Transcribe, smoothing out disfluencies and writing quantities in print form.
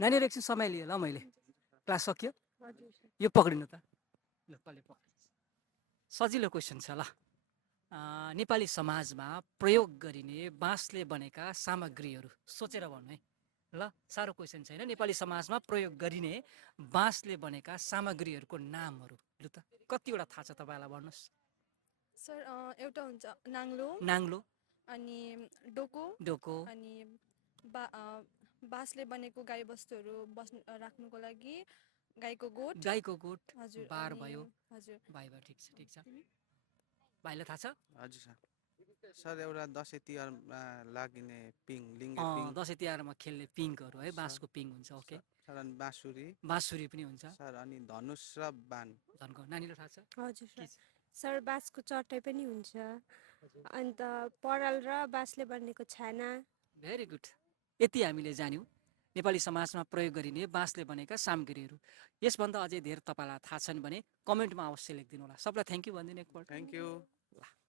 नानीहरू एकछिन समय लिएँ ल मैले। क्लास सक्यो? हजुर सर। यो पक्रिनु त। ल कसले पक्रिन्छ? सजिलो क्वेसन छ ल। नेपाली समाजमा प्रयोग गरिने बाँसले बनेका सामग्रीहरू सोचेर भन्नु है। ल साह्रो क्वेसन छैन। नेपाली समाजमा प्रयोग गरिने बाँसले बनेका सामग्रीहरूको नामहरू लु त कतिवटा थाहा छ तपाईँलाई भन्नुहोस्? सर एउटा हुन्छ नाङ्लो, नाङ्लो, अनि डोको, डोको, अनि बाँसले बनेको गाईबस्तुहरू राख्नुको लागि गाईको गोठ। गाईको गोठ, हजुर बार अनि भयो। हजुर भाइ भयो, ठिक छ ठिक छ। भाइलाई थाहा छ? हजुर सर। सर एउटा दसैँ तिहारमा लागिने पिङ, लिङ्गे पिङ। दसैँ तिहारमा खेल्ने पिङहरू है, सर, बाँसको पिङ हुन्छ। ओके। सर अनि बाँसुरी। बाँसुरी पनि हुन्छ। सर अनि धनुष र बाण। झन्को नानीलाई थाहा छ? हजुर के सर। छ? सर बाँसको चटाइ पनि हुन्छ, अन्त पराल र बाँसले बनेको छाना। Very good. यति हामीले जान्यौँ नेपाली समाजमा प्रयोग गरिने बाँसले बनेका सामग्रीहरू। यसभन्दा अझै धेरै तपाईँलाई थाहा छन् भने कमेन्टमा अवश्य लेखिदिनु होला। सबलाई थ्याङ्क यू भनिदिनु एकपल्ट। Thank you. ल